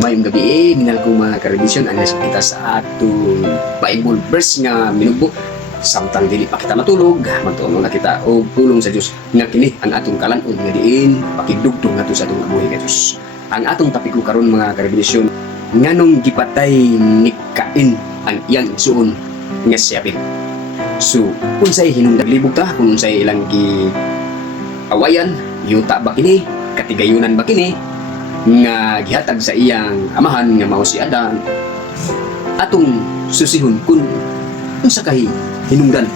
Mayong gabi minal kong mga karibisyon, ang nasa kita sa atong Bible verse nga minubo. Samtang dili pa kita matulog, magtuon nga kita og pulong sa Dios nga kini ang atong kalan-on nga diin pakigdugtong ngadto sa atong buhay nga Dios. Ang atong topiko karon mga karibisyon, nganong gipatay ni Cain ang iyang igsuon nga si Abel. So, unsay hinungdan libog ta, kung unsay ilang gi awayan, yuta ba kini, katigayunan ba kini, nga gihatag sa iyang amahan nga mao si Adan, atong susihon kung unsa kay hinungdan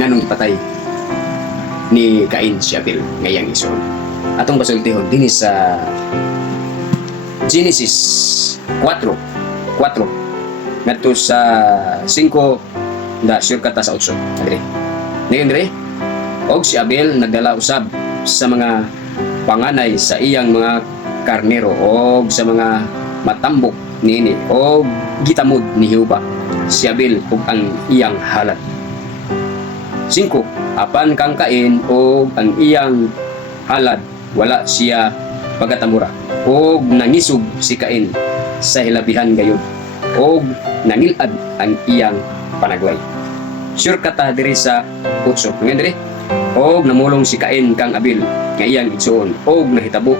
nganong ipatay ni Cain si Abel nga iyang igsoon. Atong pasultihon dinhi sa Genesis 4 ngadto sa 5 da sure kata sa 8 adre. Ngayon dire, og si Abel nagdala usab sa mga panganay sa iyang mga karnero o sa mga matambok niini o gitamod ni Jehova si Abel ug ang iyang halad. 5. Apan kang Cain o ang iyang halad wala siya pagatamura o nangisog si Cain sa hilabihan gayon o nangilad ang iyang panagway. Sure kata diri sa 8 ngayon diri, og namulong si Cain kang Abel nga iyang igsuon og nahitabo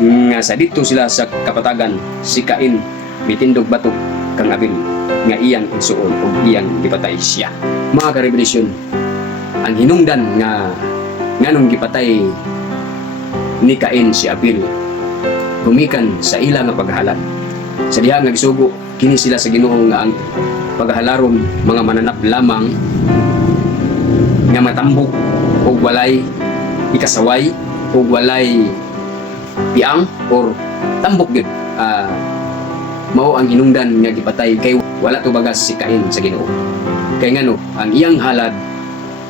nga sa dito sila sa kapatagan si Cain mitindog batok kang Abel nga iyang igsuon og iyang gipatay siya. Mga karebelasyon, ang hinungdan nga nganong gipatay ni Cain si Abel gumikan sa ila nga paghahalad. Sa diha nga gisugo kini sila sa Ginoo nga ang paghalaron mga mananap lamang nga matambok o walay ikasaway o walay piang or tambok gid, mao ang hinungdan nga gipatay kay wala to bagas si Cain sa Ginoo. Kay ngano ang iyang halad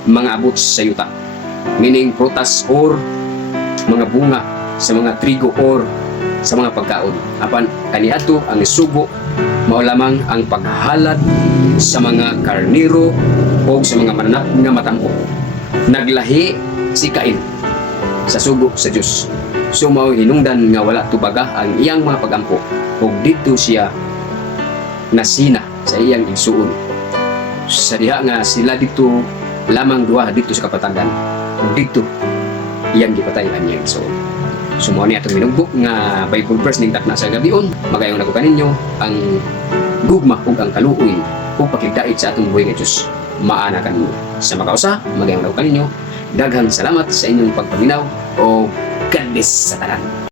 mga abot sa yuta, meaning prutas or mga bunga sa mga trigo or sa mga pagkaon. Apan kaniadto ang sugo mao lamang ang paghalad sa mga karnero o sa mga mananap nga matambok. Naglahi si Cain sa sugo sa Dios. So mao hinungdan nga wala tubaga ang iyang mga pagampo ug dito siya nasina sa iyang igsuon. Sa diha nga sila dito lamang duha dito sa kapatagan ug dito iyang gipatay ang iyang igsuon. So mao ni atong minugbo nga Bible verse ning takna sa gabion. Magayong nako kaninyo ang gugma ug ang kaluoy ug pakigdait sa atong buhay nga Dios. Maana kaninyo. Sa makausa, magayong nako kaninyo. Daghang salamat sa inyong pagpaminaw o God bless sa tanan.